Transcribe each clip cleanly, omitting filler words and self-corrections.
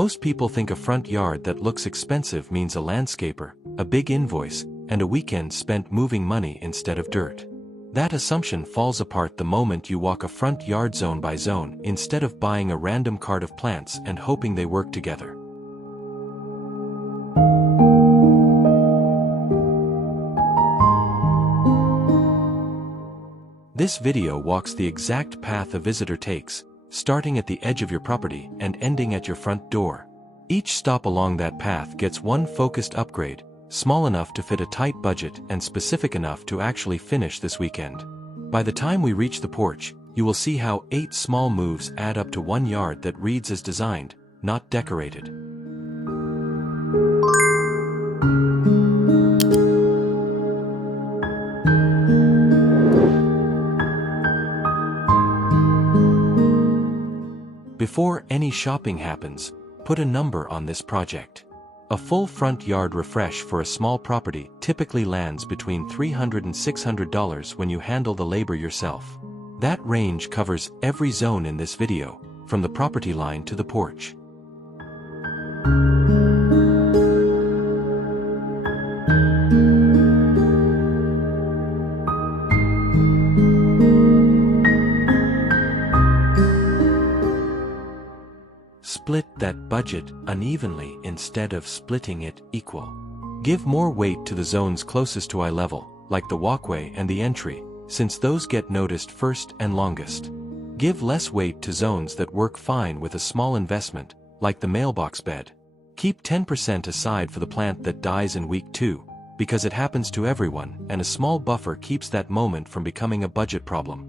Most people think a front yard that looks expensive means a landscaper, a big invoice, and a weekend spent moving money instead of dirt. That assumption falls apart the moment you walk a front yard zone by zone instead of buying a random cart of plants and hoping they work together. This video walks the exact path a visitor takes, starting at the edge of your property and ending at your front door. Each stop along that path gets one focused upgrade, small enough to fit a tight budget and specific enough to actually finish this weekend. By the time we reach the porch, you will see how 8 small moves add up to one yard that reads as designed, not decorated. Before any shopping happens, put a number on this project. A full front yard refresh for a small property typically lands between $300 and $600 when you handle the labor yourself. That range covers every zone in this video, from the property line to the porch. Split that budget unevenly instead of splitting it equal. Give more weight to the zones closest to eye level, like the walkway and the entry, since those get noticed first and longest. Give less weight to zones that work fine with a small investment, like the mailbox bed. Keep 10% aside for the plant that dies in week 2, because it happens to everyone, and a small buffer keeps that moment from becoming a budget problem.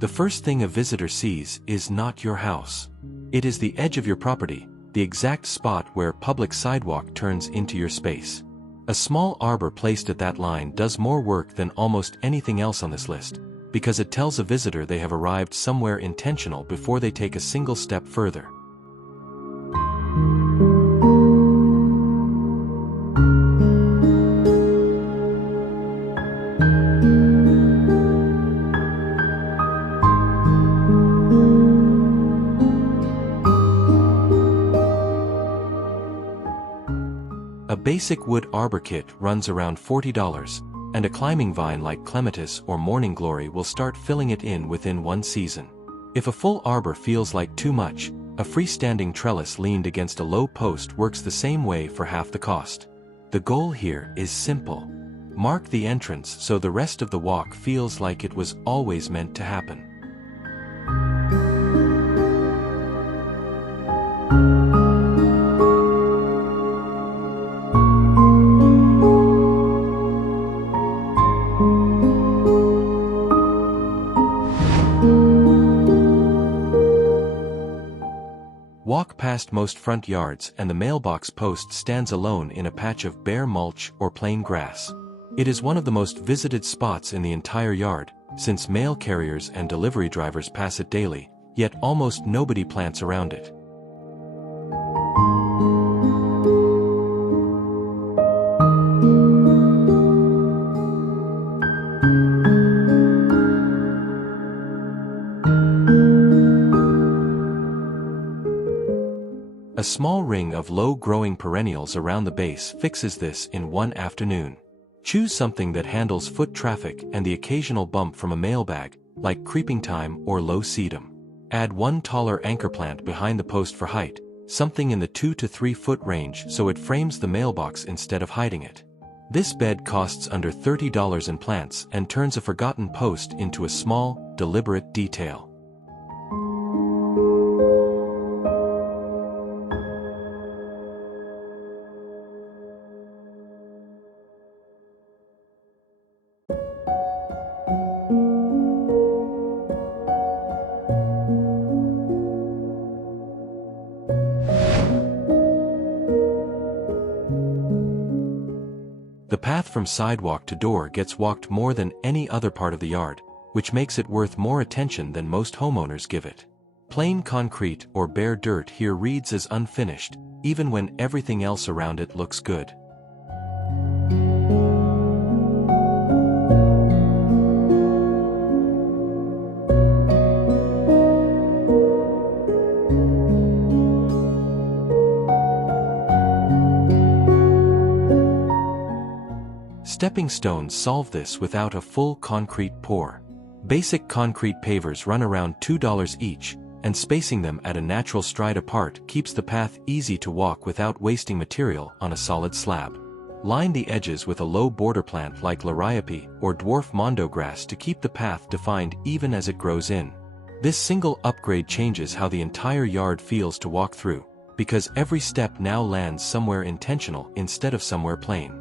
The first thing a visitor sees is not your house. It is the edge of your property, the exact spot where public sidewalk turns into your space. A small arbor placed at that line does more work than almost anything else on this list, because it tells a visitor they have arrived somewhere intentional before they take a single step further. A basic wood arbor kit runs around $40, and a climbing vine like clematis or morning glory will start filling it in within one season. If a full arbor feels like too much, a freestanding trellis leaned against a low post works the same way for half the cost. The goal here is simple. Mark the entrance so the rest of the walk feels like it was always meant to happen. Walk past most front yards and the mailbox post stands alone in a patch of bare mulch or plain grass. It is one of the most visited spots in the entire yard, since mail carriers and delivery drivers pass it daily, yet almost nobody plants around it. A small ring of low-growing perennials around the base fixes this in one afternoon. Choose something that handles foot traffic and the occasional bump from a mailbag, like creeping thyme or low sedum. Add one taller anchor plant behind the post for height, something in the 2 to 3 foot range so it frames the mailbox instead of hiding it. This bed costs under $30 in plants and turns a forgotten post into a small, deliberate detail. The path from sidewalk to door gets walked more than any other part of the yard, which makes it worth more attention than most homeowners give it. Plain concrete or bare dirt here reads as unfinished, even when everything else around it looks good. Stepping stones solve this without a full concrete pour. Basic concrete pavers run around $2 each, and spacing them at a natural stride apart keeps the path easy to walk without wasting material on a solid slab. Line the edges with a low border plant like liriope or dwarf mondo grass to keep the path defined even as it grows in. This single upgrade changes how the entire yard feels to walk through, because every step now lands somewhere intentional instead of somewhere plain.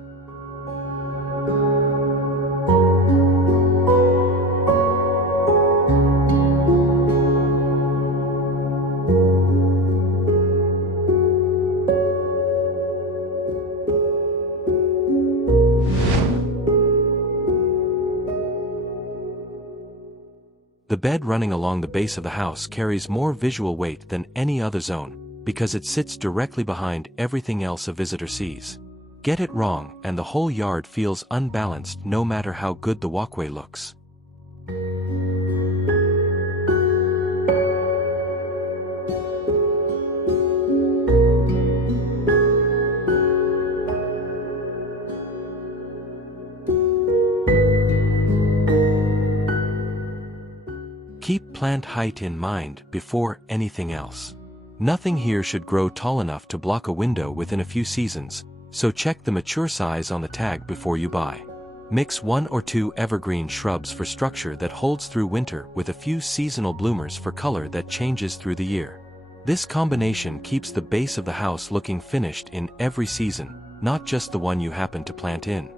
The bed running along the base of the house carries more visual weight than any other zone, because it sits directly behind everything else a visitor sees. Get it wrong and the whole yard feels unbalanced no matter how good the walkway looks. Keep plant height in mind before anything else. Nothing here should grow tall enough to block a window within a few seasons, so check the mature size on the tag before you buy. Mix 1 or 2 evergreen shrubs for structure that holds through winter with a few seasonal bloomers for color that changes through the year. This combination keeps the base of the house looking finished in every season, not just the one you happen to plant in.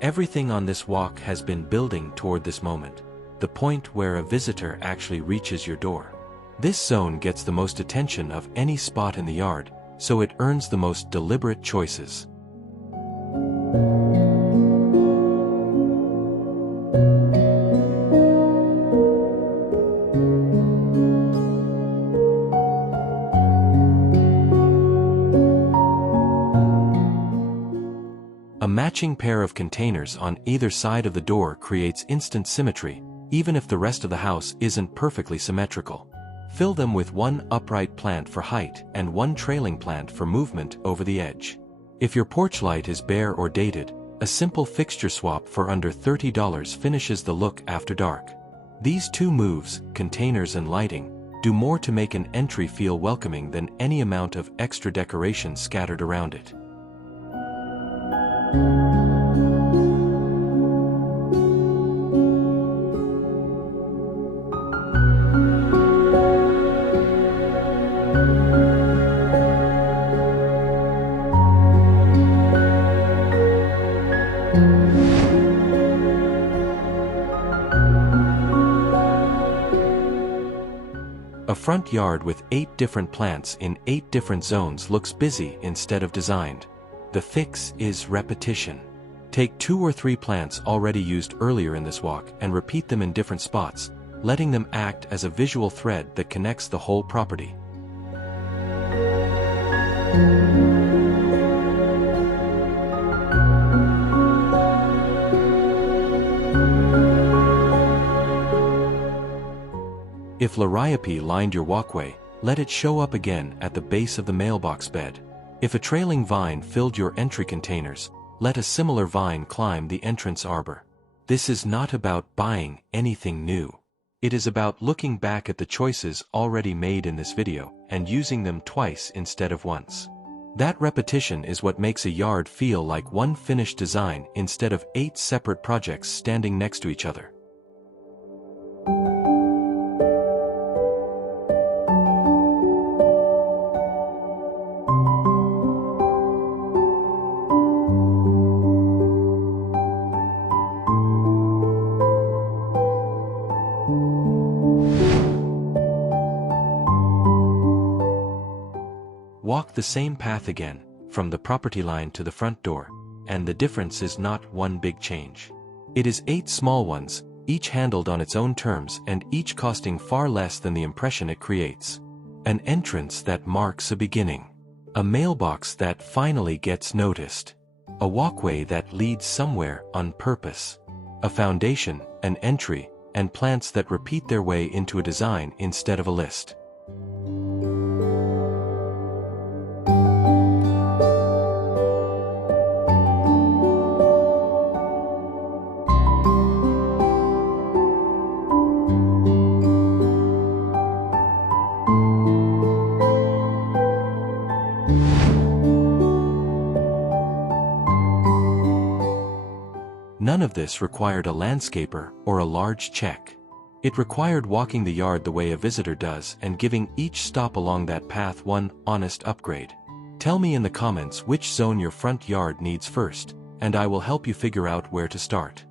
Everything on this walk has been building toward this moment, the point where a visitor actually reaches your door. This zone gets the most attention of any spot in the yard, so it earns the most deliberate choices. A matching pair of containers on either side of the door creates instant symmetry, even if the rest of the house isn't perfectly symmetrical. Fill them with one upright plant for height and one trailing plant for movement over the edge. If your porch light is bare or dated, a simple fixture swap for under $30 finishes the look after dark. These two moves, containers and lighting, do more to make an entry feel welcoming than any amount of extra decoration scattered around it. A front yard with 8 different plants in 8 different zones looks busy instead of designed. The fix is repetition. Take 2 or 3 plants already used earlier in this walk and repeat them in different spots, letting them act as a visual thread that connects the whole property. If liriope lined your walkway, let it show up again at the base of the mailbox bed. If a trailing vine filled your entry containers, let a similar vine climb the entrance arbor. This is not about buying anything new. It is about looking back at the choices already made in this video and using them twice instead of once. That repetition is what makes a yard feel like one finished design instead of 8 separate projects standing next to each other. the same path again, from the property line to the front door, and the difference is not one big change. It is 8 small ones, each handled on its own terms and each costing far less than the impression it creates. An entrance that marks a beginning. A mailbox that finally gets noticed. A walkway that leads somewhere on purpose. A foundation, an entry, and plants that repeat their way into a design instead of a list. None of this required a landscaper or a large check. It required walking the yard the way a visitor does and giving each stop along that path one honest upgrade. Tell me in the comments which zone your front yard needs first, and I will help you figure out where to start.